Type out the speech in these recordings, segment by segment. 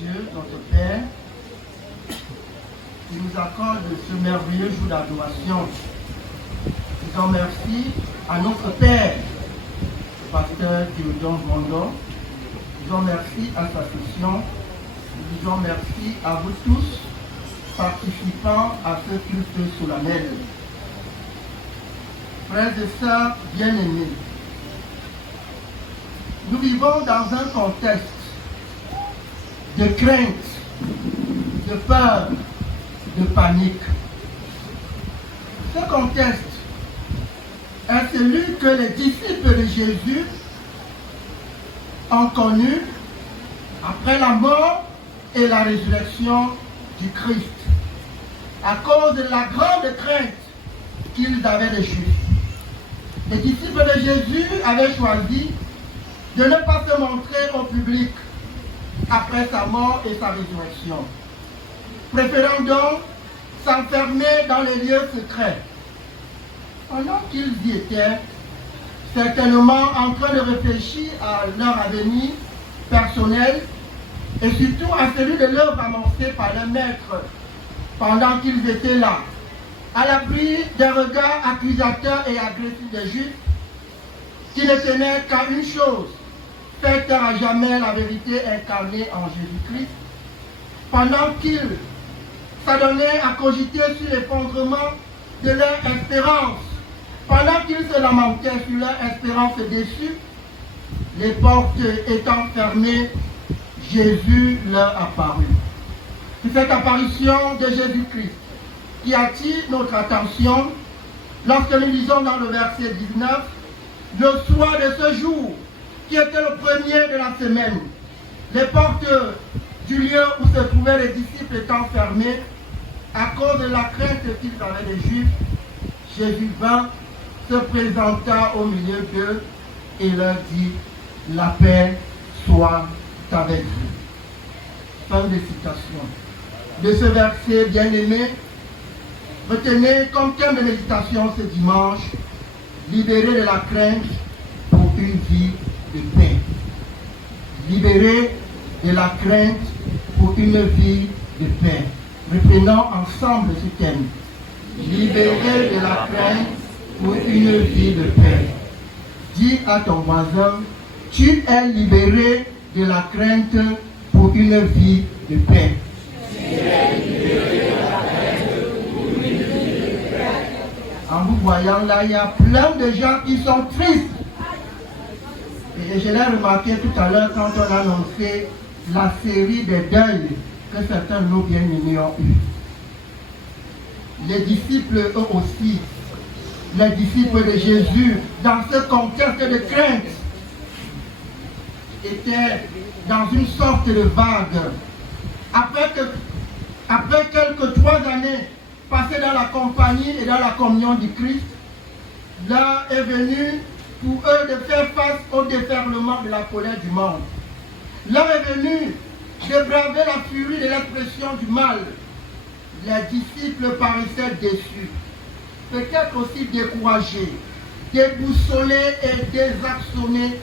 Dieu, notre Père, qui nous accorde ce merveilleux jour d'adoration. Disons merci à notre Père, le pasteur Théodore Mondo. Disons merci à sa session. Disons merci à vous tous, participants à ce culte solennel. Frères et sœurs bien-aimés, nous vivons dans un contexte de crainte, de peur, de panique. Ce contexte est celui que les disciples de Jésus ont connu après la mort et la résurrection du Christ, à cause de la grande crainte qu'ils avaient des Juifs. Les disciples de Jésus avaient choisi de ne pas se montrer au public après sa mort et sa résurrection, préférant donc s'enfermer dans les lieux secrets. Pendant qu'ils y étaient, certainement en train de réfléchir à leur avenir personnel et surtout à celui de l'œuvre amorcée par leur maître pendant qu'ils étaient là, à l'abri des regards accusateurs et agressifs des Juifs, qui ne tenaient qu'à une chose, faire taire à jamais la vérité incarnée en Jésus-Christ, pendant qu'ils s'adonnaient à cogiter sur l'effondrement de leur espérance, pendant qu'ils se lamentaient sur leur espérance déçue, les portes étant fermées, Jésus leur apparut. C'est cette apparition de Jésus-Christ qui attire notre attention lorsque nous lisons dans le verset 19, le soir de ce jour, qui était le premier de la semaine, les portes du lieu où se trouvaient les disciples étant fermées, à cause de la crainte qu'ils avaient des Juifs, Jésus vint, se présenta au milieu d'eux et leur dit, la paix soit avec vous. Fin de citation. De ce verset bien-aimé, retenez comme thème de méditation ce dimanche, libéré de la crainte pour une vie de paix. Libéré de la crainte pour une vie de paix. Reprenons ensemble ce thème. Libéré de la crainte pour une vie de paix. Dis à ton voisin, tu es libéré de la crainte pour une vie de paix. En vous voyant là, il y a plein de gens qui sont tristes. Et je l'ai remarqué tout à l'heure quand on a annoncé la série des deuils que certains de nos bien-aimés ont eu. Les disciples, eux aussi, les disciples de Jésus, dans ce contexte de crainte, étaient dans une sorte de vague. Après quelques 3 années passées dans la compagnie et dans la communion du Christ, l'heure est venue pour eux de faire face au déferlement de la colère du monde. L'heure est venue de braver la furie de l'expression du mal. Les disciples paraissaient déçus, peut-être aussi découragés, déboussolés et désarçonnés.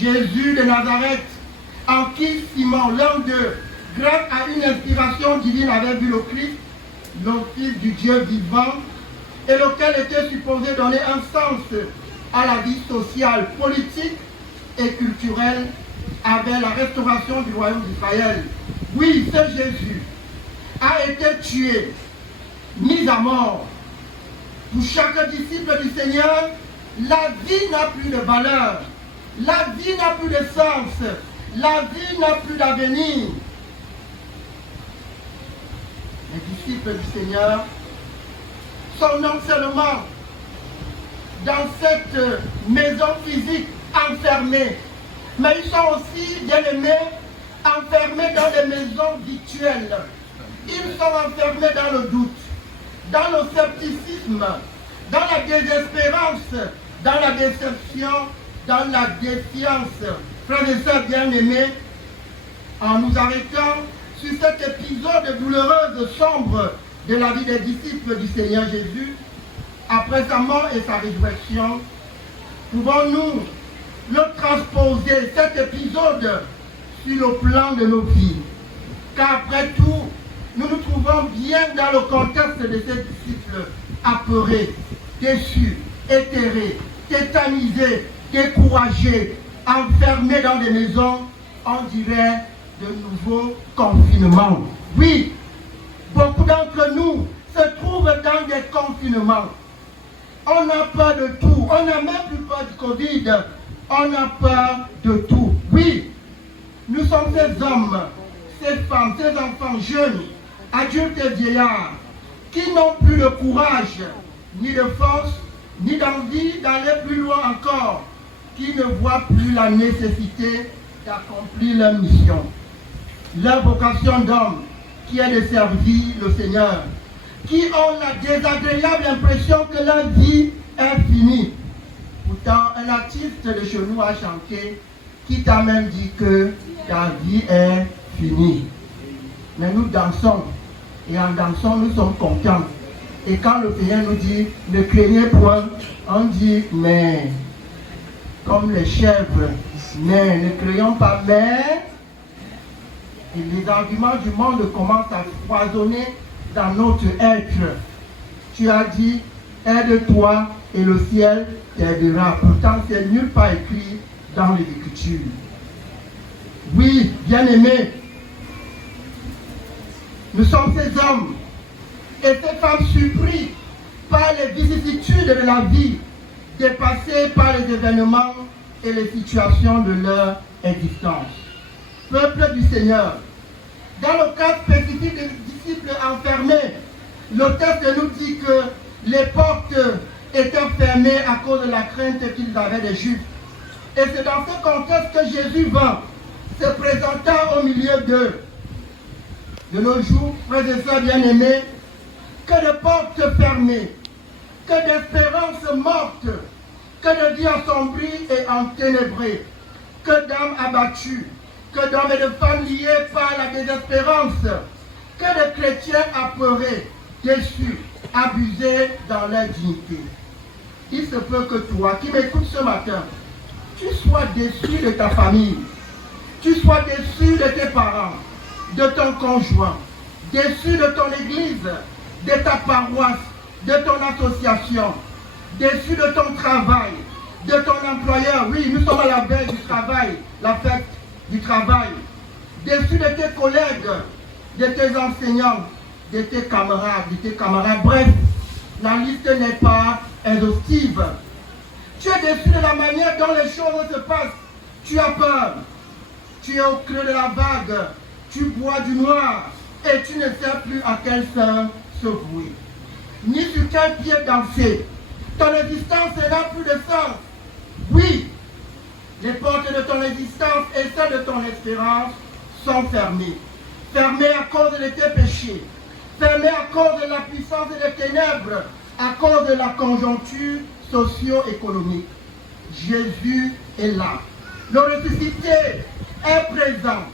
Jésus de Nazareth, en qui Simon, l'un d'eux, grâce à une inspiration divine, avait vu le Christ, le Fils du Dieu vivant, et lequel était supposé donner un sens à la vie sociale, politique et culturelle avec la restauration du royaume d'Israël. Oui, ce Jésus a été tué, mis à mort. Pour chaque disciple du Seigneur, la vie n'a plus de valeur, la vie n'a plus de sens, la vie n'a plus d'avenir. Les disciples du Seigneur sont non seulement dans cette maison physique enfermés, mais ils sont aussi, bien-aimés, enfermés dans des maisons virtuelles. Ils sont enfermés dans le doute, dans le scepticisme, dans la désespérance, dans la déception, dans la défiance. Frères et sœurs bien-aimés, en nous arrêtant sur cet épisode douloureux, sombre de la vie des disciples du Seigneur Jésus, après sa mort et sa résurrection, pouvons-nous le transposer, cet épisode, sur le plan de nos vies? car après tout, nous nous trouvons bien dans le contexte de ces disciples apeurés, déçus, éthérés, tétanisés, découragés, enfermés dans des maisons, on dirait de nouveaux confinements. Oui, beaucoup d'entre nous se trouvent dans des confinements. On a peur de tout. On n'a même plus peur du Covid. On a peur de tout. Oui, nous sommes ces hommes, ces femmes, ces enfants jeunes, adultes et vieillards, qui n'ont plus de courage, ni de force, ni d'envie d'aller plus loin encore, qui ne voient plus la nécessité d'accomplir leur mission. Leur vocation d'homme, qui est de servir le Seigneur, qui ont la désagréable impression que leur vie est finie. Pourtant, un artiste de chez nous a chanté, qui t'a même dit que ta vie est finie. Mais nous dansons, et en dansant, nous sommes contents. Et quand le Seigneur nous dit, ne craignez point, on dit, mais, comme les chèvres, mais ne craignons pas, mais, et les arguments du monde commencent à foisonner dans notre être. Tu as dit, aide-toi et le ciel t'aidera. Pourtant, c'est nulle part écrit dans les Écritures. Oui, bien-aimés, nous sommes ces hommes et ces femmes surpris par les vicissitudes de la vie, dépassés par les événements et les situations de leur existence. Peuple du Seigneur, dans le cas spécifique des disciples enfermés, le texte nous dit que les portes étaient fermées à cause de la crainte qu'ils avaient des Juifs. Et c'est dans ce contexte que Jésus vint, se présentant au milieu d'eux. De nos jours, frères et sœurs bien-aimés, que de portes fermées, que d'espérances mortes, que de vies assombries et enténébrées, que d'âmes abattues, que d'hommes et de femmes liés par la désespérance, que de chrétiens apeurés, déçus, abusés dans leur dignité. Il se peut que toi qui m'écoutes ce matin, tu sois déçu de ta famille, tu sois déçu de tes parents, de ton conjoint, déçu de ton église, de ta paroisse, de ton association, déçu de ton travail, de ton employeur. Oui, nous sommes à la veille du travail, la fête du travail. Déçu de tes collègues, de tes enseignants, de tes camarades, Bref, la liste n'est pas exhaustive. Tu es déçu de la manière dont les choses se passent. Tu as peur. Tu es au creux de la vague. Tu bois du noir et tu ne sais plus à quel sein se vouer, ni sur quel pied danser. Ton existence n'a plus de sens. Oui, les portes de ton existence et celles de ton espérance sont fermées. Fermées à cause de tes péchés. Fermées à cause de la puissance des ténèbres, à cause de la conjoncture socio-économique. Jésus est là. Le ressuscité est présent.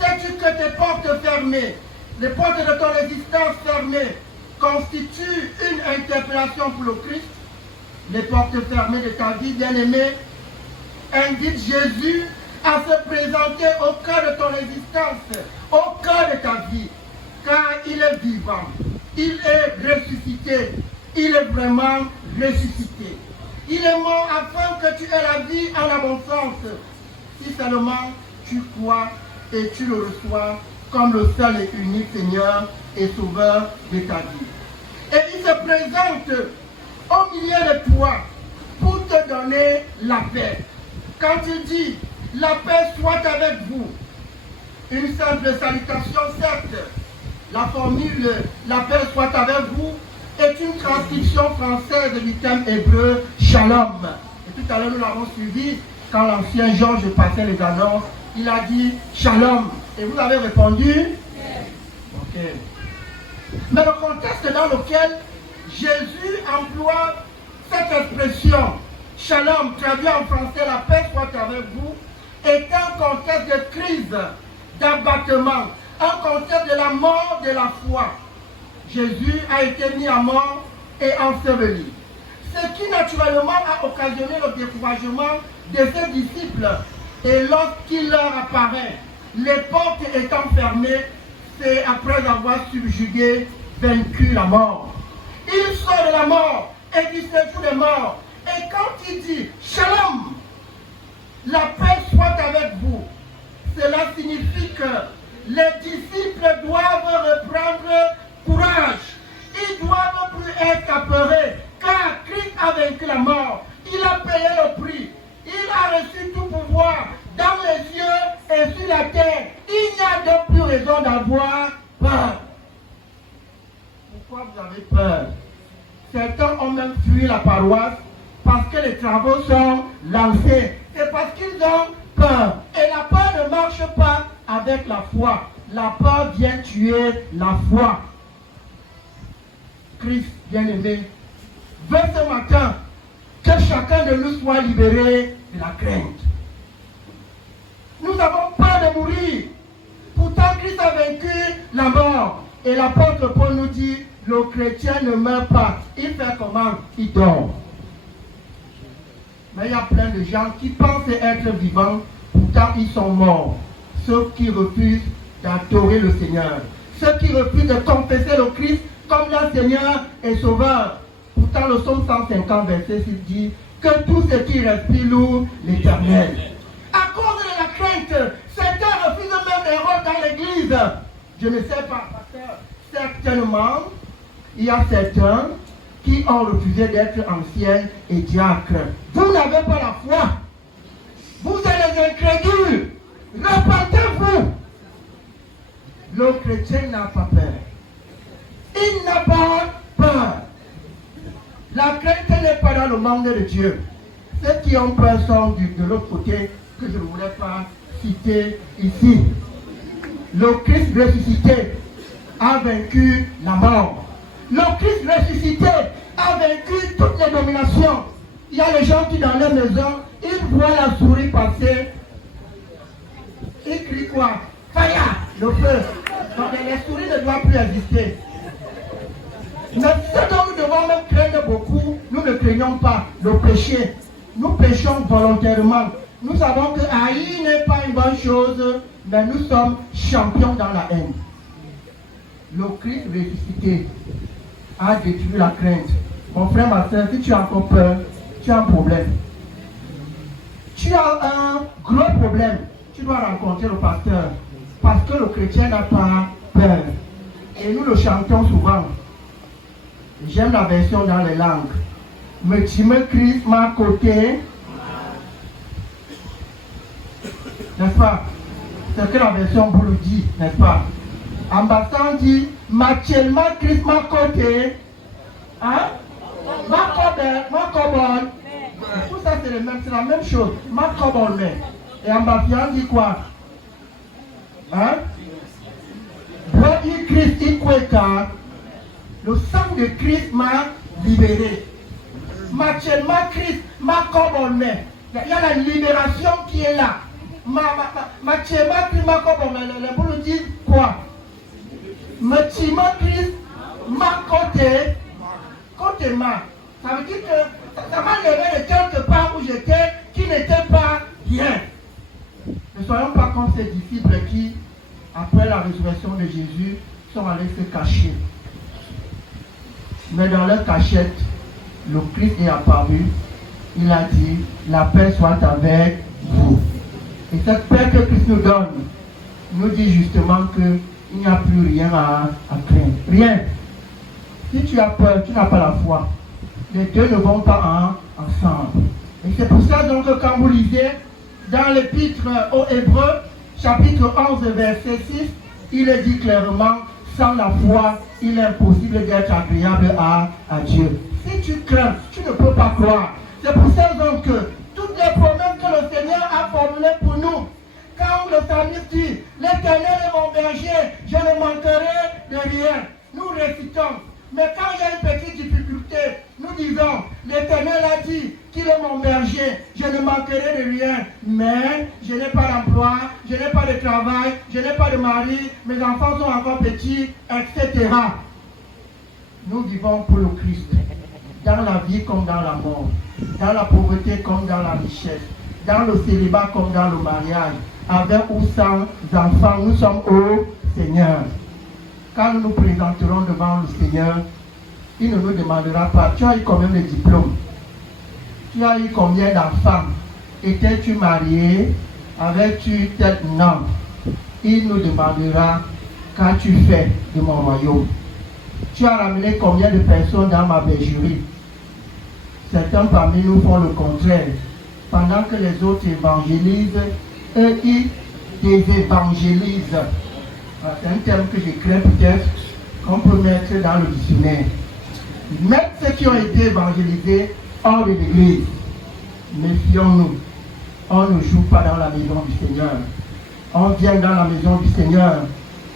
Sais-tu que tes portes fermées, les portes de ton existence fermées, constituent une interpellation pour le Christ? Les portes fermées de ta vie, bien-aimée, invitent Jésus à se présenter au cœur de ton existence, au cœur de ta vie, car il est vivant, il est ressuscité, il est vraiment ressuscité. Il est mort afin que tu aies la vie en abondance, si seulement tu crois et tu le reçois comme le seul et unique Seigneur et Sauveur de ta vie. Et il se présente au milieu de toi pour te donner la paix. Quand il dit « la paix soit avec vous », une simple salutation, certes, la formule « la paix soit avec vous » est une transcription française du terme hébreu « shalom ». Et tout à l'heure, nous l'avons suivi quand l'ancien Georges passait les annonces. Il a dit « shalom ». Et vous avez répondu « ok ». Mais le contexte dans lequel Jésus emploie cette expression « shalom », traduit en français « la paix soit avec vous », est un contexte de crise, d'abattement, un contexte de la mort de la foi. Jésus a été mis à mort et enseveli. Ce qui naturellement a occasionné le découragement de ses disciples. Et lorsqu'il leur apparaît, les portes étant fermées, c'est après avoir subjugué, vaincu la mort. Il sort de la mort et il secoue les morts. Et quand il dit Shalom, la paix soit avec vous, cela signifie que les disciples doivent reprendre courage. Ils doivent plus être apeurés, car Christ a vaincu la mort. Il a payé le prix. Il a reçu tout pouvoir dans les cieux et sur la terre. Il n'y a donc plus raison d'avoir peur. Pourquoi vous avez peur? Certains ont même fui la paroisse parce que les travaux sont lancés. C'est parce qu'ils ont peur. Et la peur ne marche pas avec la foi. La peur vient tuer la foi. Christ, bien-aimé, veut ce matin que chacun de nous soit libéré de la crainte. Nous avons peur de mourir. Pourtant, Christ a vaincu la mort. Et l'apôtre Paul nous dit, le chrétien ne meurt pas. Il fait comment? Il dort. Mais il y a plein de gens qui pensent être vivants, pourtant ils sont morts. Ceux qui refusent d'adorer le Seigneur. Ceux qui refusent de confesser le Christ comme leur Seigneur et Sauveur. Pourtant le psaume 150, verset 6 dit que tout ce qui respire loue l'Éternel. À cause de la crainte, certains refusent même les rôles dans l'église. Je ne sais pas, pasteur. Certainement, il y a certains qui ont refusé d'être anciens et diacres. Vous n'avez pas la foi. Vous êtes les incrédules. Repentez-vous. Le chrétien n'a pas peur. Il n'a pas peur. La crainte n'est pas dans le monde de Dieu. Ceux qui ont peur sont de l'autre côté que je ne voulais pas citer ici. Le Christ ressuscité a vaincu la mort. Le Christ ressuscité a vaincu toutes les dominations. Il y a les gens qui dans leur maison, ils voient la souris passer. Ils crient quoi? Fire, le feu. Donc les souris ne doivent plus exister. Mais ce dont nous devons même craindre beaucoup, nous ne craignons pas le péché. Nous péchons volontairement. Nous savons que haïr n'est pas une bonne chose, mais nous sommes champions dans la haine. Le Christ ressuscité a détruit la crainte. Mon frère, ma soeur, si tu as encore peur, tu as un problème. Tu as un gros problème. Tu dois rencontrer le pasteur. Parce que le chrétien n'a pas peur. Et nous le chantons souvent. J'aime la version dans les langues. Mais tu me Christ m'a côté. N'est-ce pas? C'est ce que la version vous le dit, n'est-ce pas? En bassin dit, Mathielma Christ m'a côté. Hein? Ma cobol. Tout ça c'est la même chose. Ma cobol mais. Et en bassin dit quoi? Hein? Brody Christ ikweka. Le sang de Christ m'a libéré. Mathielma Christ m'a cobol mais. Il y a la libération qui est là. Mathielma Christ m'a cobol mais. Les boules disent quoi? Mathielma Christ m'a côté ma. Ça veut dire que ça m'a levé de quelque part où j'étais qui n'était pas bien. Ne soyons pas comme ces disciples qui, après la résurrection de Jésus, sont allés se cacher. Mais dans leur cachette, le Christ est apparu. Il a dit, la paix soit avec vous. Et cette paix que Christ nous donne, nous dit justement qu'il n'y a plus rien à craindre. Rien. Si tu as peur, tu n'as pas la foi. Les deux ne vont pas ensemble. Et c'est pour ça donc que quand vous lisez dans l'épître aux Hébreux, chapitre 11, verset 6, il est dit clairement, sans la foi, il est impossible d'être agréable à Dieu. Si tu crains, tu ne peux pas croire. C'est pour ça donc que toutes les promesses que le Seigneur a formulées pour nous, quand le psalmiste dit, l'Éternel est mon berger, je ne manquerai de rien. Nous récitons. Mais quand il y a une petite difficulté, nous disons, l'Éternel a dit qu'il est mon berger, je ne manquerai de rien. Mais je n'ai pas d'emploi, je n'ai pas de travail, je n'ai pas de mari, mes enfants sont encore petits, etc. Nous vivons pour le Christ, dans la vie comme dans la mort, dans la pauvreté comme dans la richesse, dans le célibat comme dans le mariage, avec ou sans enfants, nous sommes au Seigneur. quand nous nous présenterons devant le Seigneur, il ne nous demandera pas, tu as eu combien de diplômes? Tu as eu combien d'enfants? Étais-tu marié? Avais-tu tel nom? Il nous demandera, qu'as-tu fait de mon royaume? Tu as ramené combien de personnes dans ma bergerie? Certains parmi nous font le contraire. Pendant que les autres évangélisent, eux, ils désévangélisent. C'est un terme que j'écris peut-être qu'on peut mettre dans le dictionnaire. Même ceux qui ont été évangélisés hors de l'église, méfions-nous. On ne joue pas dans la maison du Seigneur. On vient dans la maison du Seigneur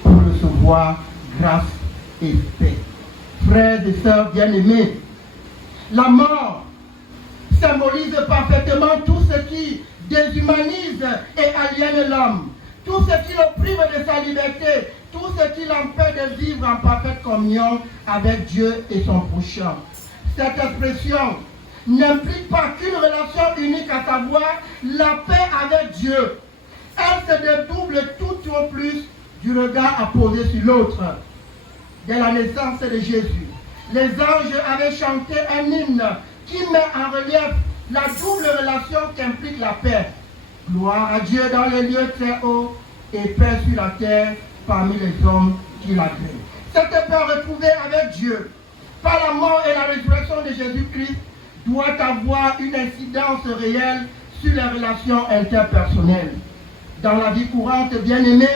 pour recevoir grâce et paix. Frères et sœurs bien-aimés, la mort symbolise parfaitement tout ce qui déshumanise et aliène l'homme, tout ce qui le prive de sa liberté, tout ce qui l'empêche de vivre en parfaite communion avec Dieu et son prochain. Cette expression n'implique pas qu'une relation unique, à savoir la paix avec Dieu. Elle se dédouble tout au plus du regard à poser sur l'autre. Dès la naissance de Jésus, les anges avaient chanté un hymne qui met en relief la double relation qu'implique la paix. Gloire à Dieu dans les lieux très hauts et paix sur la terre parmi les hommes qui l'agréent. Cette paix retrouvée avec Dieu par la mort et la résurrection de Jésus-Christ doit avoir une incidence réelle sur les relations interpersonnelles. Dans la vie courante, bien-aimés,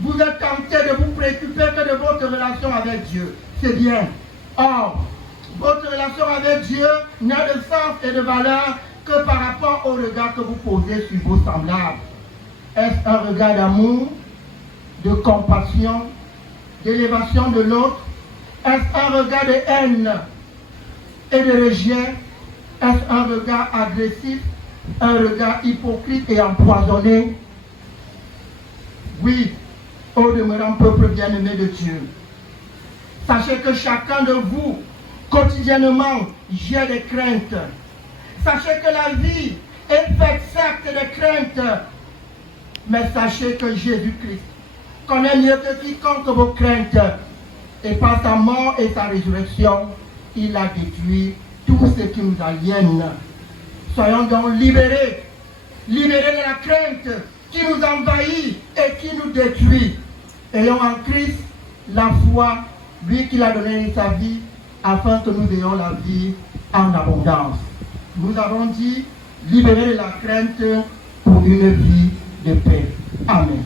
vous êtes tenté de vous préoccuper que de votre relation avec Dieu. C'est bien. Or, votre relation avec Dieu n'a de sens et de valeur que par rapport au regard que vous posez sur vos semblables. Est-ce un regard d'amour, de compassion, d'élévation de l'autre? Est-ce un regard de haine et de rejet? Est-ce un regard agressif, un regard hypocrite et empoisonné? Oui, au demeurant peuple bien-aimé de Dieu, sachez que chacun de vous, quotidiennement, j'ai des craintes. Sachez que la vie est faite certes de craintes, mais sachez que Jésus-Christ connaît mieux que quiconque vos craintes. Et par sa mort et sa résurrection, il a détruit tout ce qui nous aliène. Soyons donc libérés de la crainte qui nous envahit et qui nous détruit. Ayons en Christ la foi, lui qui a donné sa vie, afin que nous ayons la vie en abondance. Nous avons dit, libérer de la crainte pour une vie de paix. Amen.